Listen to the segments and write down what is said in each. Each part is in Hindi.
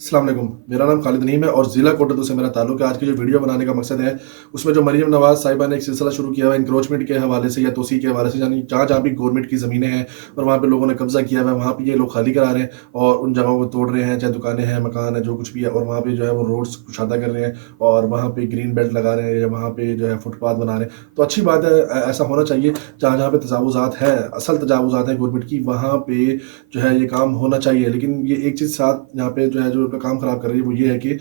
अस्सलाम वालेकुम। मेरा नाम खालिद नईम है और ज़िला कोटद्दू से मेरा ताल्लुक है। आज की जो वीडियो बनाने का मकसद है, उसमें जो मरीम नवाज़ साहिबा ने एक सिलसिला शुरू किया हुआ है इंक्रोचमेंट के हवाले से या तोसी के हवाले से, यानी जहाँ-जहाँ भी गवर्नमेंट की ज़मीनें हैं और वहाँ पे लोगों ने कब्ज़ा किया हुआ है, वहाँ पे ये लोग खाली करा रहे हैं और उन जगहों को तोड़ रहे हैं, चाहे दुकानें हैं, मकान है, जो कुछ भी है, और वहाँ पे जो है वो रोड्स कुशादा कर रहे हैं और वहाँ पे ग्रीन बेल्ट लगा रहे हैं या वहाँ पे जो है फुटपाथ बना रहे हैं। तो अच्छी बात है, ऐसा होना चाहिए। जहाँ-जहाँ पे तजावुज़ात हैं, असल तजावुज़ात हैं गवर्नमेंट की, वहाँ पे जो है ये काम होना चाहिए। लेकिन ये एक चीज़ साथ यहाँ पे जो है जो काम ख़राब कर रही है वो ये है कि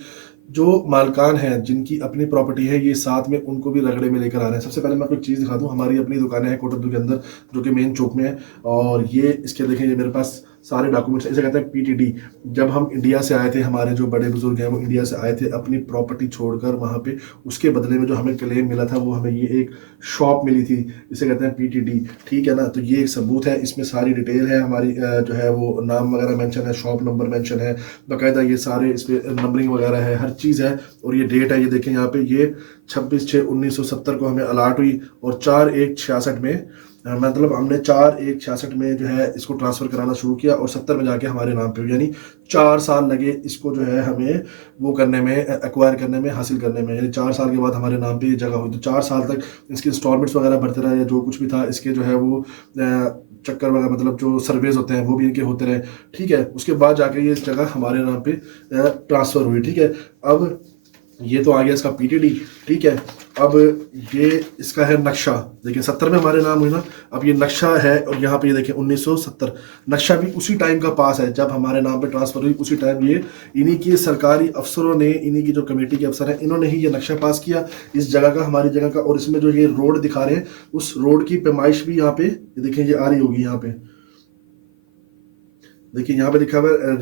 जो मालकान हैं, जिनकी अपनी प्रॉपर्टी है, ये साथ में उनको भी रगड़े में लेकर आ रहे हैं। सबसे पहले मैं आपको एक चीज़ दिखा दूँ, हमारी अपनी दुकानें हैं कोटद्दू के अंदर, जो कि मेन चौक में है, और ये इसके देखें, ये मेरे पास सारे डॉक्यूमेंट्स हैं। इसे कहते हैं पीटीडी। जब हम इंडिया से आए थे, हमारे जो बड़े बुजुर्ग हैं वो इंडिया से आए थे अपनी प्रॉपर्टी छोड़कर वहाँ पे, उसके बदले में जो हमें क्लेम मिला था वो हमें ये एक शॉप मिली थी, इसे कहते हैं पीटीडी। ठीक है ना? तो ये एक सबूत है, इसमें सारी डिटेल है हमारी, जो है वो नाम वगैरह मेंशन है, शॉप नंबर मेंशन है, बाकायदा ये सारे इस पे नंबरिंग वगैरह है, हर चीज़ है। और ये डेट है, ये देखें यहाँ पे, ये 26/6/1970 को हमें अलाट हुई और 4/1/66 में, मतलब हमने 4/1/66 में जो है इसको ट्रांसफ़र कराना शुरू किया और 70 में जाके हमारे नाम पे हुई। यानी 4 साल लगे इसको जो है हमें वो करने में, एक्वायर करने में, हासिल करने में। यानी 4 साल के बाद हमारे नाम पे ये जगह हुई। तो 4 साल तक इसकी इंस्टॉलमेंट्स वगैरह भरते रहे, या जो कुछ भी था इसके जो है वो चक्कर वगैरह, मतलब जो सर्वेज होते हैं वो भी इनके होते रहे। ठीक है? उसके बाद जाके ये जगह हमारे नाम पे ट्रांसफ़र हुई। ठीक है? अब ये तो आ गया इसका पीटीडी। ठीक है? अब ये इसका है नक्शा। देखिए 70 में हमारे नाम हुई ना, अब ये नक्शा है और यहाँ पे ये देखिए 1970, नक्शा भी उसी टाइम का पास है जब हमारे नाम पे ट्रांसफर हुई। उसी टाइम ये इन्हीं की सरकारी अफसरों ने, इन्हीं की जो कमेटी के अफसर हैं, इन्होंने ही ये नक्शा पास किया इस जगह का, हमारी जगह का। और इसमें जो ये रोड दिखा रहे हैं, उस रोड की पैमाइश भी यहाँ पे ये देखिए, ये आ रही होगी यहाँ पे। देखिए यहाँ पे लिखा हुआ है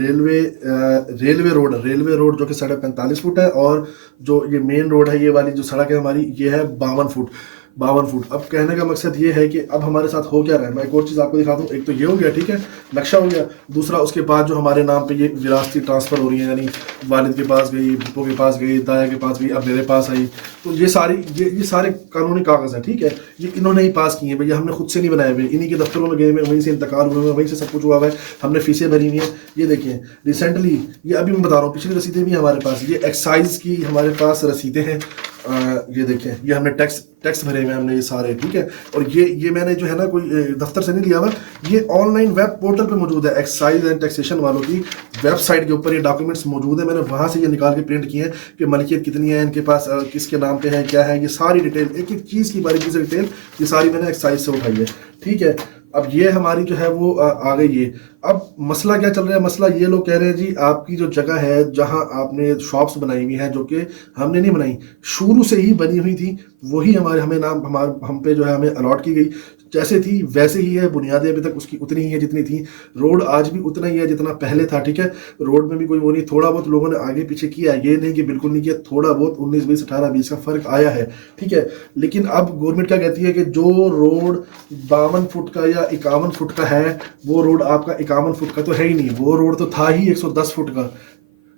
रेलवे रोड जो कि 45.5 फुट है, और जो ये मेन रोड है, ये वाली जो सड़क है हमारी, ये है 52 फुट। 52 फुट। अब कहने का मकसद ये है कि अब हमारे साथ हो क्या रहा है, मैं एक और चीज़ आपको दिखा दूँ। एक तो ये हो गया, ठीक है, नक्शा हो गया। दूसरा, उसके बाद जो हमारे नाम पे ये विरासती ट्रांसफ़र हो रही है, यानी वालिद के पास गई, भुप्पो के पास गई, दाया के पास गई, अब मेरे पास आई। तो ये सारी ये सारे कानूनी कागज़ हैं। ठीक है? ये इन्होंने ही पास किए हैं भैया, हमने खुद से नहीं बनाए हुए। इन्हीं के दफ्तरों में गए हुए, वहीं से इंतकाल हुए हुए, वहीं से सब कुछ हुआ हुआ है, हमने फीसें भरी हुई हैं। ये देखिए रिसेंटली, ये अभी मैं बता रहा हूँ, पिछली रसीदें भी हैं हमारे पास, ये एक्साइज की हमारे पास रसीदें हैं। ये देखें, ये हमने टैक्स भरे हुए हैं हमने, ये सारे। ठीक है? और ये मैंने जो है ना, कोई दफ्तर से नहीं लिया हुआ, ये ऑनलाइन वेब पोर्टल पे मौजूद है, एक्साइज एंड टैक्सेशन वालों की वेबसाइट के ऊपर ये डॉक्यूमेंट्स मौजूद है। मैंने वहाँ से ये निकाल के प्रिंट किए हैं कि मलकियत कितनी है इनके पास, किसके नाम पे है, क्या है, ये सारी डिटेल, एक एक चीज़ की बारीकी से डिटेल, ये सारी मैंने एक्साइज से उठाई है। ठीक है? अब ये हमारी जो है वो आ गई है। अब मसला क्या चल रहा है? मसला ये लोग कह रहे हैं जी, आपकी जो जगह है जहां आपने शॉप्स बनाई हुई हैं, जो कि हमने नहीं बनाई, शुरू से ही बनी हुई थी, वही हमारे हमें नाम हम पे जो है हमें अलॉट की गई। जैसे थी वैसे ही है, बुनियादें अभी तक उसकी उतनी ही है जितनी थी, रोड आज भी उतना ही है जितना पहले था। ठीक है? रोड में भी कोई वो नहीं, थोड़ा बहुत लोगों ने आगे पीछे किया है, ये नहीं कि बिल्कुल नहीं किया, थोड़ा बहुत 19-20, 18-20 का फर्क आया है। ठीक है? लेकिन अब गवर्नमेंट क्या कहती है कि जो रोड 52 फुट का या 51 फुट का है, वो रोड आपका 51 फुट का तो है ही नहीं, वो रोड तो था ही 110 फुट का।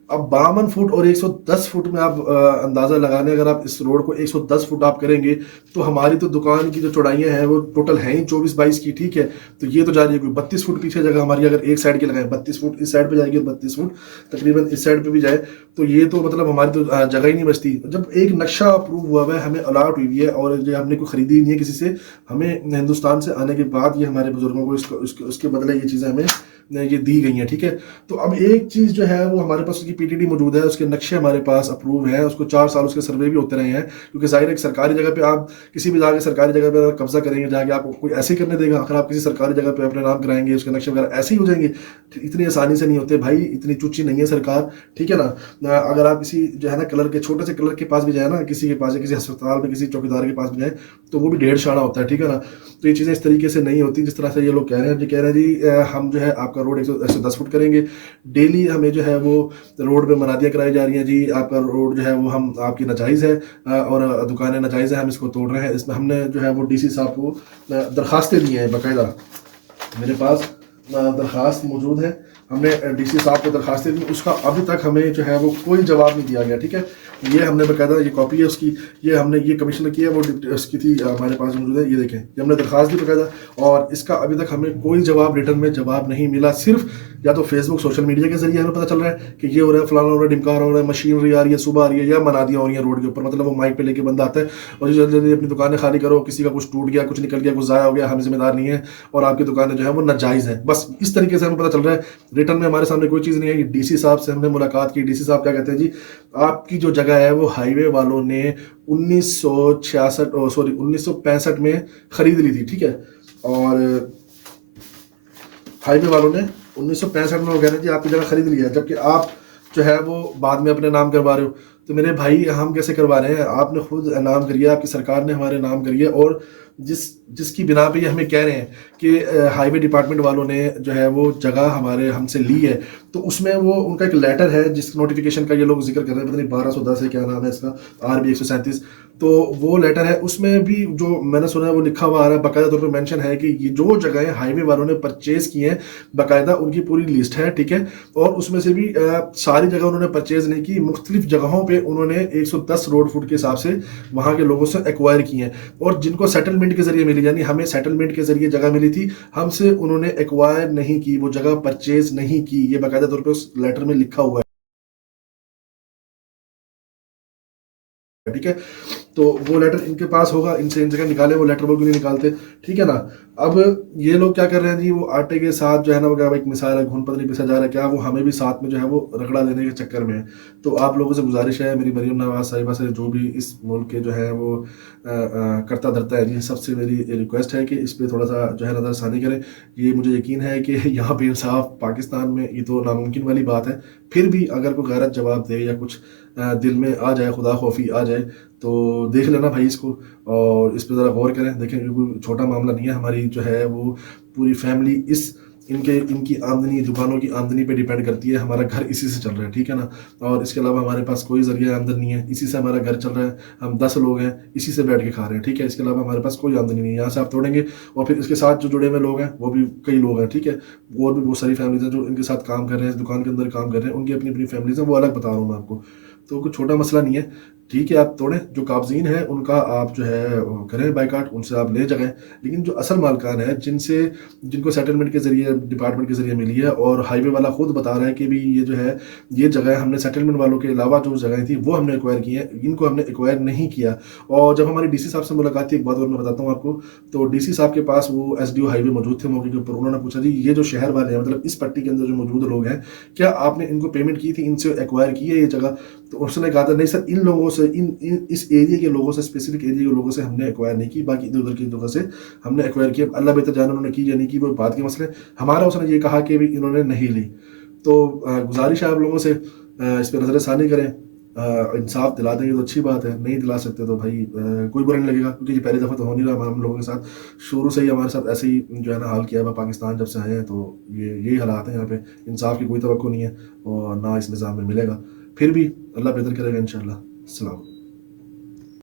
अब 52 फुट और 110 फुट में आप अंदाज़ा लगाने, अगर आप इस रोड को 110 फुट आप करेंगे, तो हमारी तो दुकान की जो चौड़ाइयाँ हैं वो टोटल हैं ही 24-22 की। ठीक है? तो ये तो जा रही है कोई 32 फुट पीछे जगह हमारी, अगर एक साइड की लगाएं 32 फुट, इस साइड पे जाएगी 32 फुट, तकरीबन इस साइड पे भी जाए, तो ये तो मतलब हमारी तो जगह ही नहीं बचती। जब एक नक्शा अप्रूव हुआ है, हमें अलाट हुई है, और ये हमने कोई ख़रीदी नहीं है किसी से, हमें हिंदुस्तान से आने के बाद ये हमारे बुजुर्गों को उसके बदले ये चीज़ें हमें ये दी गई हैं। ठीक है? तो अब एक चीज़ जो है वो हमारे पास उसकी पीटीडी मौजूद है, उसके नक्शे हमारे पास अप्रूव है, उसको 4 साल उसके सर्वे भी होते रहे हैं, क्योंकि जाहिर है एक सरकारी जगह पे आप किसी भी जाके सरकारी जगह पे कब्जा करेंगे, जाके आपको कोई ऐसे ही करने देगा? अगर आप किसी सरकारी जगह पे अपने नाम कराएंगे, उसके नक्शे वगैरह ऐसे ही हो जाएंगे? इतनी आसानी से नहीं होते भाई, इतनी चुच्ची नहीं है सरकार। ठीक है ना? अगर आप किसी जो है ना कलर के, छोटे से कलर के पास भी जाए ना, किसी के पास या किसी अस्पताल में किसी चौकीदार के पास भी जाए, तो वो भी ढेर शाना होता है। ठीक है ना? तो ये चीज़ें इस तरीके से नहीं होती जिस तरह से ये लोग कह रहे हैं। जी कह रहे हैं जी, हम जो है आपका रोड 110 फुट करेंगे, डेली हमें जो है वो रोड पे मनादियाँ कराई जा रही हैं जी, आपका रोड जो है वो हम आपकी नाजायज़ है, और दुकानें नाजायज़ है, हम इसको तोड़ रहे हैं। इसमें हमने जो है वो डीसी साहब को दरखास्तें दी हैं, बाकायदा मेरे पास दरखास्त मौजूद है, हमने डीसी साहब को दरखास्तें दी, उसका अभी तक हमें जो है वो कोई जवाब नहीं दिया गया। ठीक है? ये हमने बाकायदा, ये कॉपी है उसकी, ये हमने ये कमिश्नर की है, वो उसकी थी, हमारे पास मौजूद है। ये देखें, ये हमने दरखास्त दी बाकायदा, और इसका अभी तक हमें कोई जवाब, रिटर्न में जवाब नहीं मिला। सिर्फ या तो फेसबुक सोशल मीडिया के जरिए हमें पता चल रहा है कि ये हो रहा है, फलाना हो रहा है, ढिमका हो रहा है, मशीनरी आ रही है, सुबह आ रही है, या मनादियाँ हो रही हैं रोड के ऊपर, मतलब वो माइक पे लेके बंदा आता है और जल्दी जल्दी अपनी दुकानें खाली करो, किसी का कुछ टूट गया, कुछ निकल गया, कुछ ज़ाया हो गया, हम जिम्मेदार नहीं है, और आपकी दुकानें जो है वो नाजायज़ है। बस इस तरीके से हमें पता चल रहा है। रिटर्न में हमारे सामने कोई चीज़ नहीं है। डीसी साहब से हमने मुलाकात की, डीसी साहब क्या कहते हैं जी, आपकी जो जगह है वो हाईवे वालों ने 1966 सॉरी 1965 में खरीद ली थी, ठीक है। और हाईवे वालों ने 1965 में वो कह रहे हैं जी आपकी जगह खरीद ली है, जबकि आप जो है वो बाद में अपने नाम करवा रहे हो। तो मेरे भाई हम कैसे करवा रहे हैं, आपने खुद नाम करी है, आपकी सरकार ने हमारे नाम करी है, और जिसकी बिना पे ये हमें कह रहे हैं कि हाईवे डिपार्टमेंट वालों ने जो है वो जगह हमारे हमसे ली है, तो उसमें वो उनका एक लेटर है जिस नोटिफिकेशन का ये लोग जिक्र कर रहे हैं, पता नहीं 1210 है क्या नाम है इसका, RB 137। तो वो लेटर है, उसमें भी जो मैंने सुना है वो लिखा हुआ आ रहा है, बाकायदा तौर पर मेंशन है कि ये जो जगहें हाईवे वालों ने परचेज की हैं, बाकायदा उनकी पूरी लिस्ट है, ठीक है। और उसमें से भी सारी जगह उन्होंने परचेज नहीं की, मुख्तलिफ जगहों पे उन्होंने 110 रोड फुट के हिसाब से वहाँ के लोगों से एक्वायर की हैं, और जिनको सेटलमेंट के जरिए मिली, यानी हमें सेटलमेंट के जरिए जगह मिली थी, हमसे उन्होंने एक्वायर नहीं की, वो जगह परचेज नहीं की, ये बाकायदा तौर पर उस लेटर में लिखा हुआ है, ठीक है। तो वो लेटर इनके पास होगा, इनसे इन जगह निकाले वो लेटर, वो क्यों नहीं निकालते, ठीक है ना। अब ये लोग क्या कर रहे हैं जी, वो आटे के साथ जो है ना, वो क्या एक मिसाल है, घुन पत्नी पिसा जा रहा है क्या, वो हमें भी साथ में जो है वो रगड़ा देने के चक्कर में है। तो आप लोगों से गुजारिश है, मेरी मरीम नवाज साहिबा से, जो भी इस मुल्क के जो है वो करता धरता है जी, सबसे मेरी रिक्वेस्ट है कि इस पर थोड़ा सा जो है नज़रसानी करें। ये मुझे यकीन है कि यहाँ पे इंसाफ पाकिस्तान में ये तो नामुमकिन वाली बात है, फिर भी अगर कोई गैरत जवाब दे या कुछ दिल में आ जाए, खुदा खौफी आ जाए, तो देख लेना भाई इसको, और इस पे ज़रा गौर करें, देखें कि कोई छोटा मामला नहीं है। हमारी जो है वो पूरी फैमिली इनकी आमदनी, दुकानों की आमदनी पे डिपेंड करती है, हमारा घर इसी से चल रहा है, ठीक है ना। और इसके अलावा हमारे पास कोई ज़रिया आमदनी नहीं है, इसी से हमारा घर चल रहा है, हम 10 लोग हैं, इसी से बैठ के खा रहे हैं, ठीक है। इसके अलावा हमारे पास कोई आमदनी नहीं है, यहाँ से आप तोड़ेंगे। और फिर इसके साथ जो जुड़े हुए लोग हैं वो भी कई लोग हैं, ठीक है। और भी बहुत सारी फैमिलीज हैं जो इनके साथ काम कर रहे हैं, इस दुकान के अंदर काम कर रहे हैं, उनकी अपनी अपनी फैमिलीज हैं, वो अलग बता रहा हूँ मैं आपको। तो कोई छोटा मसला नहीं है, ठीक है। आप तोड़ें, जो काबजीन है उनका आप जो है करें बाइकाट, उनसे आप ले जगह। लेकिन जो असल मालकान है, जिनको सेटलमेंट के जरिए, डिपार्टमेंट के जरिए मिली है, और हाईवे वाला खुद बता रहा है कि भी ये जो है, ये जगह हमने सेटलमेंट वालों के अलावा जो जगह थी वो हमने एक्वायर की हैं, इनको हमने एक्वायर नहीं किया। और जब हमारी डीसी साहब से मुलाकात थी, एक बात और मैं बताता हूँ आपको, तो डीसी साहब के पास वो SDO हाईवे मौजूद थे मौके के ऊपर। उन्होंने पूछा जी ये जो शहर वाले हैं, मतलब इस पट्टी के अंदर जो मौजूद लोग हैं, क्या आपने इनको पेमेंट की थी, इनसे एक्वायर की है ये जगह। तो उसने कहा था नहीं सर, इन लोगों से, इस एरिया के लोगों से, स्पेसिफिक एरिया के लोगों से हमने एक्वायर नहीं की, बाकी इधर उधर की जगह से हमने एक्वायर किया। अल्लाह बेहतर जाने उन्होंने की या नहीं की, वो बात के मसले। हमारा उसने ये कहा कि भी इन्होंने नहीं ली। तो गुजारिश है आप लोगों से, इस पर नजरसानी करें, इंसाफ दिला देंगे तो अच्छी बात है, नहीं दिला सकते तो भाई कोई बुरा नहीं लगेगा, क्योंकि ये पहली दफ़ा तो हो नहीं रहा हम लोगों के साथ, शुरू से ही हमारे साथ ऐसे ही जो है ना हाल किया हुआ पाकिस्तान जब से आए हैं। तो यही हालात हैं यहाँ पे, इंसाफ की कोई तवक्को नहीं है और ना इस निज़ाम में मिलेगा। फिर भी अल्लाह बेहतर करेगा इंशाल्लाह। अस्सलाम।